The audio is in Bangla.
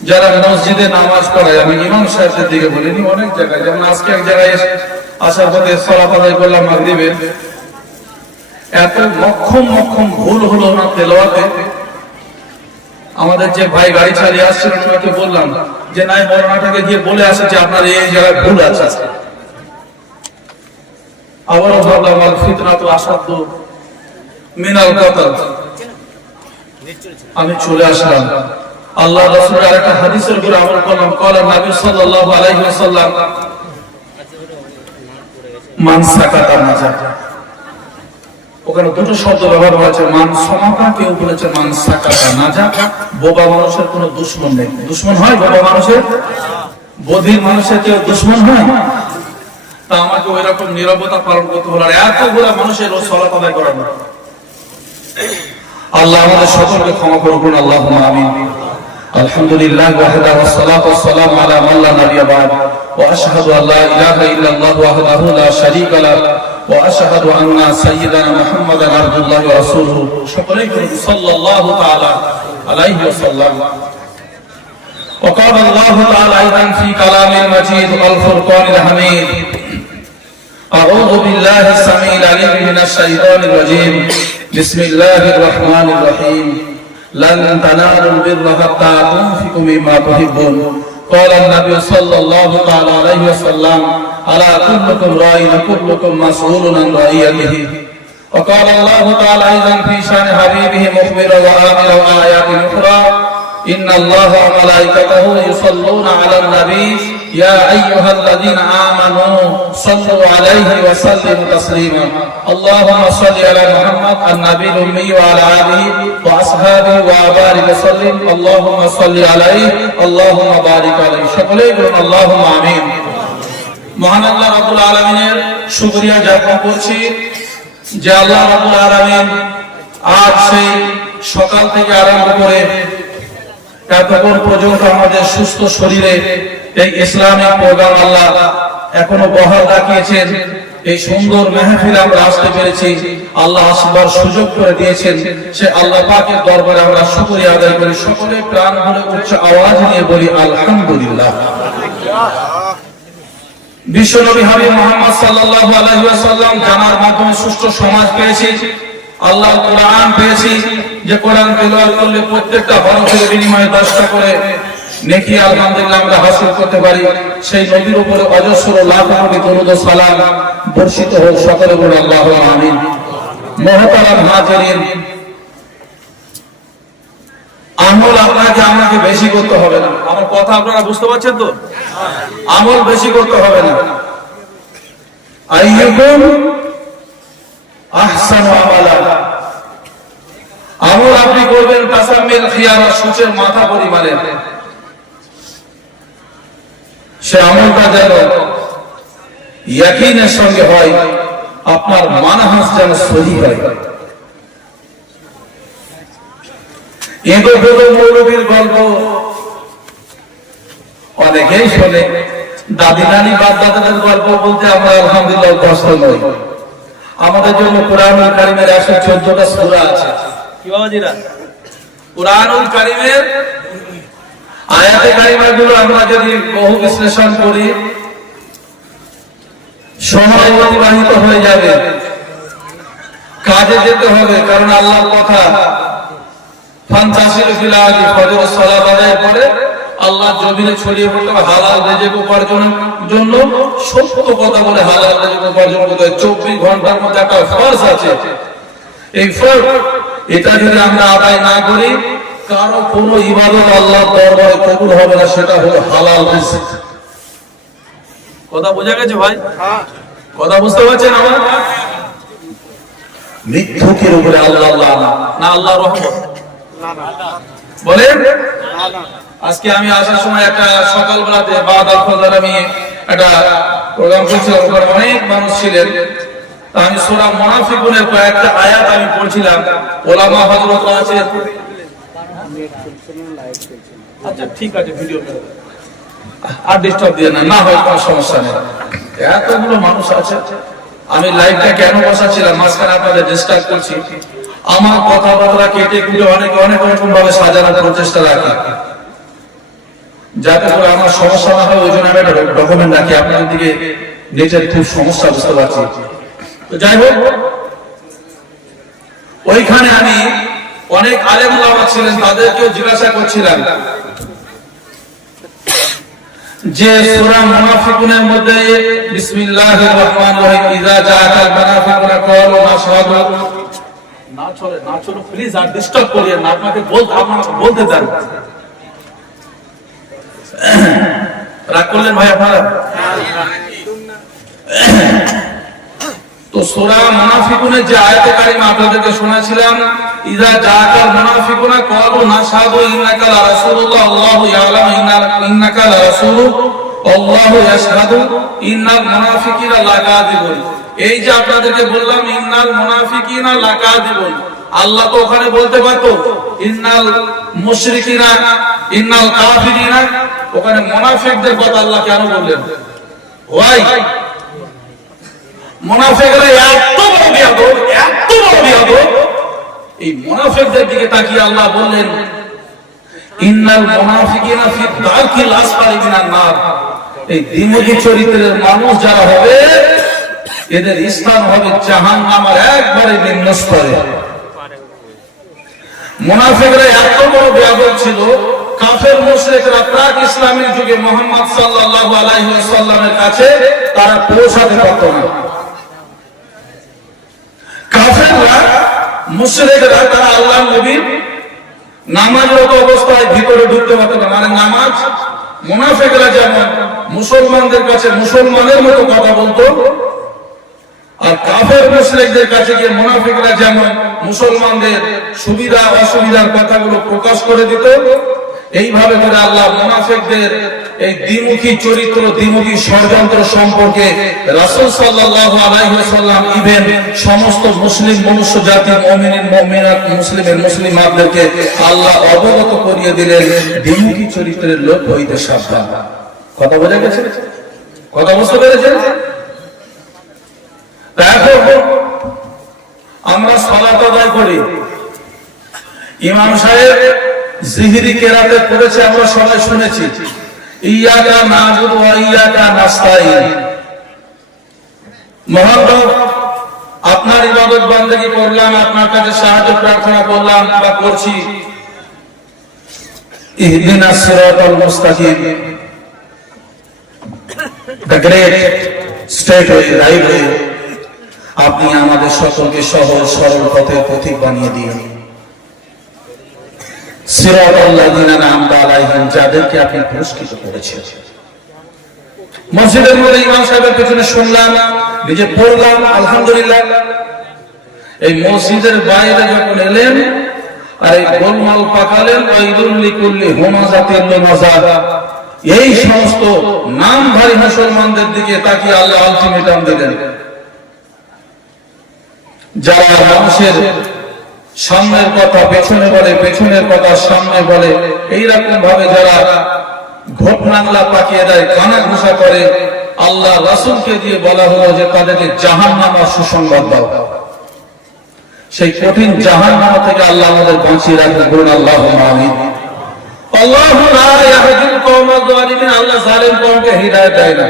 যারা মসজিদে নামাজ পড়ায় আমি ইমাম সাহেবদের দিকে বলিনি, অনেক জায়গায়। যেমন আজকে এক জায়গায় এসে আসার পথে সলাপ আদায় করলাম মাগরিবে। এত মক্ষম মক্ষম ভুল হলো না তেলোয়াতে আমাদের যে ভাই গাড়ি চালিয়ে আসছিলেন ওনাকে বললাম যে, নাই মরণাটাকে গিয়ে বলে আসে যে, আপনার এই জায়গায় ভুল আছে। আবারও ভাবলাম, আল ফিতনা তো আসাধ্য মিনাল কতল। আমি চলে আসলাম। আল্লাহ রাসূলের আরেকটা হাদিসের উপর আমল করলাম। কলা নবী সাল্লাল্লাহু আলাইহি ওয়াসাল্লাম, মান সাকাতা নাজা ওখানে দুটো শব্দ ব্যবহার হয়েছে, মান সমাকা কেউ বলেছে, মান সাকাতা নাজা বোবা মানুষের কোনো দুশ্মন নেই। দুশ্মন হয় বোবা মানুষের? বধির মানুষের কেউ দুশ্মন হয়? তা আমাকে ওই রকম নিরবতা পালন করতে হলো এতগুলা মানুষের ও সলাত আদায় করানো আল্লাহ আমাদের সকলকে ক্ষমা করুন আল্লাহ আমিন। الحمد لله وحده والصلاة والسلام على من لا نبي بعد. وأشهد أن لا إله إلا الله وحده لا شريك له. وأشهد أن سيدنا محمدا عبد الله ورسوله. شكرا صلى الله تعالى عليه وسلم. وقال الله تعالى أيضا في كلام المجيد والفرقان الحميد. أعوذ بالله السميع العليم من الشيطان الرجيم. بسم الله الرحمن الرحيم. لن تنالوا البر حتى تنفقوا مما تحبون. قال النبي صلى الله عليه وسلم ألا كلكم راع وكلكم مسؤول عن رعيته. وقال الله تعالى أيضا في شأن حبيبه مخبرا وآمرا وآيات أخرى إن الله وملائكته يصلون على النبي يا أيها الذين آمنوا صلوا عليه وسلموا تسليما اللهم صل على محمد النبي الأمي وعلى آله وأصحابه وبارك وسلم اللهم صل عليه اللهم بارك عليه সকলে বলুন اللهم آمين মহান আল্লাহ রাব্বুল আলামিনের শুকরিয়া জ্ঞাপন করছি যে আল্লাহ রাব্বুল আলামিন আজ সেই সকাল থেকে আরম্ভ করে এতক্ষণ পর্যন্ত আমাদের সুস্থ শরীরে এই ইসলামিক প্রোগ্রাম আল্লাহ এখনও বহাল রাখিয়েছেন। এই সুন্দর মেহফিল আমরা আসতে পেরেছি। আল্লাহ আসবার সুযোগ করে দিয়েছেন। সে আল্লাহ পাকের দরবারে আমরা শুকরিয়া আদায় করি। সকলে প্রাণ ভরে উচ্চ আওয়াজ নিয়ে বলি, আলহামদুলিল্লাহ। বিশ্বনবী হাবিব মোহাম্মদ সাল্লাল্লাহু আলাইহি ওয়াসাল্লাম জানার মাধ্যমে সুষ্ঠু সমাজ পেয়েছি। আল্লাহ কোরআন পেয়েছি। যে কোরআন তেলাওয়াত করলে প্রত্যেকটা হরফের বিনিময়ে দশটা করে নেকি আলহামদুলিল্লাহ আমরা হাসিল করতে পারি। সেই নবীর উপরে অজস্র লাখ কোটি দরুদ সালাম বর্ষিত হোক সকলে বলে আল্লাহ আমিন। মহতারাম হাজিরিন, আমল আপনাকে আমাকে বেশি করতে হবে না। আমার কথা আপনারা বুঝতে পারছেন তো? আমল বেশি করতে হবে না। আইয়ুকুম আহসানু আমালা সঙ্গে হয়, আপনার মানহাস যেন সহি গল্প অনেকেই শোনে। দাদি নানি বা দাদাদের গল্প বলতে আমরা আলহামদুলিল্লাহ কষ্ট নই। আমাদের জন্য কোরআনুল কারিমের একশো চোদ্দটা সুরা আছে। কি বাবাজিরা কোরআনুল কারিমের আয়াতে কারিমা গুলো আমরা যদি বহু বিশ্লেষণ করি, সময় অতিবাহিত হয়ে যাবে। কাজে যেতে হবে, কারণ আল্লাহর কথা ফান্তাসির ফিলাদি ফজর সালাত আদায়ের পরে আল্লাহ জমিনে ছড়িয়ে পড়তে হালাল রেজেক উপার্জনের জন্য সত্য কথা বলে হালাল রেজেক উপার্জন করতে হবে। চব্বিশ ঘণ্টার মধ্যে একটা ফর্স আছে। এই ফর্স এটা যদি আমরা আদায় না করি, কারও কোনো ইবাদত আল্লাহ দরবারে কবুল হবে না, সেটা হলো হালাল রিজিক। কথা বোঝা গেছে ভাই? কথা বুঝতে পারছেন আমার? উপরে আল্লাহ আল্লাহ না। আল্লাহ রহমত। বলেন? আজকে আমি আসার সময় একটা সকালবেলাতে আল ফজর আমি একটা প্রোগ্রাম করছিলাম অনেক মানুষ ছিলেন। আমি মুনাফিকুনের কয়েকটা আয়াত আমি পড়ছিলাম। ওলামা হযরত আছে আচ্ছা ঠিক আছে ভিডিও আর ডিস্টার্ব দিয়ে না না হয় কোনো সমস্যা নেই। এতগুলো মানুষ আছে। আমি লাইভটা কেন বসাচ্ছিলাম? মাঝখানে আপনাদের ডিস্টার্ব করছি। আমার কথাবার্তা কেটে কুটে অনেক অনেক রকম ভাবে সাজানোর প্রচেষ্টা রাখি। যাতে করে আমার সমস্যা না হয়, ওই জন্য আমি একটা ডকুমেন্ট রাখি। আপনাদের দিকে নেটের খুব সমস্যা বুঝতে পারছি। তো যাই হোক, ওইখানে আমি অনেক আলেম ওলামা ছিলেন, তাদেরকেও জিজ্ঞাসা করছিলাম যে সূরা মুনাফিকুনের মধ্যে বিসমিল্লাহির রহমানির রহিম, ইযা জাআকাল মুনাফিকুনা ক্বালু নাশহাদু না চলে, না চলো প্লিজ আর ডিস্টার্ব করিয়েন না, আপনাকে বলতে আপনাকে বলতে দেন। রাগ করলেন ভাই আপনারা? যে আপনাদেরকে ইয়াশহাদু ইন্নাল মুনাফিকিনা লাকাযিবুন। এই বললাম আল্লাহ তো ওখানে বলতে পারতো, ইন্নাল মুশরিকিনা, ইন্নাল কাফিরিনা। ওখানে মুনাফিকদের কথা আল্লাহ কেন বললেন? এত বড় মানুষ যারা হবে, এদের স্থান হবে জাহান্নামের একবারে নিম্ন স্তরে মুনাফিকরা এত বড় বিয়াদব ছিল প্রাক ইসলামের যুগে মোহাম্মদ সাল্লাল্লাহু আলাইহি ওয়াসাল্লামের কাছে তারা পৌঁছাতে পারত না। কাফেররা, মুশরিকরা, তারা আল্লাহর নবীর নামাজরত অবস্থায় ভিতরে ঢুকতে পারত না। মানে নামাজ, মুনাফিকরা যেমন মুসলমানদের কাছে মুসলমানের মতো কথা বলতো, আর কাফের মুশরিকদের কাছে গিয়ে মুনাফিকরা যেমন মুসলমানদের সুবিধা অসুবিধার কথাগুলো প্রকাশ করে দিত এইভাবে করে আল্লাহ মুনাফিকদের এই দ্বিমুখী চরিত্র, দ্বিমুখী ষড়যন্ত্র সম্পর্কে রাসূল সাল্লাল্লাহু আলাইহি ওয়াসাল্লাম ইভেন সমস্ত মুসলিম মনুষ্য জাতি, মুমিনিন, মুমিনাত, মুসলিমের মুসলিমাতদেরকে আল্লাহ অবগত করিয়ে দিলেন দ্বিমুখী চরিত্রের লোক হইতে সাবধান। কথা বোঝা গেছে? কথা বুঝতে পেরেছেন? আমরা সালাত আদায় করি। ইমাম সাহেব জিহিরি কেরাতে করেছে আমরা সবাই শুনেছি। ইয়াকা নাবুদু ওয়া ইয়াকা নাস্তাইন মহান আপনার ইবাদত বান্দেগী করলাম আপনার কাছে সাহায্য প্রার্থনা করলাম বা করছি ইহদিনাস সিরাতাল মুস্তাকিম। The great state way right way আপনি আমাদের সকলকে সহজ সরল পথের পথিক বানিয়ে আলাইহিম এই সমস্ত নামধারী মুসলমানদের দিকে তাকিয়ে আল্লাহ আলটিমেটাম দিলেন। যারা মানুষের সামনের কথা পেছনে বলে, পেছনের কথা সামনে বলে। এইরকম ভাবে যারা ঘট নাংলা পাকিয়ে দেয় কানা ঘোষা করে, আল্লাহ রাসুলকে দিয়ে বলা হলো যে তাদেরকে জাহান নামার সুসংবাদ দাও। সেই কঠিন জাহান নামা থেকে আল্লাহ আমাদের বাঁচিয়ে রাখবে বলুন আল্লাহ আল্লাহ লা দেয় না।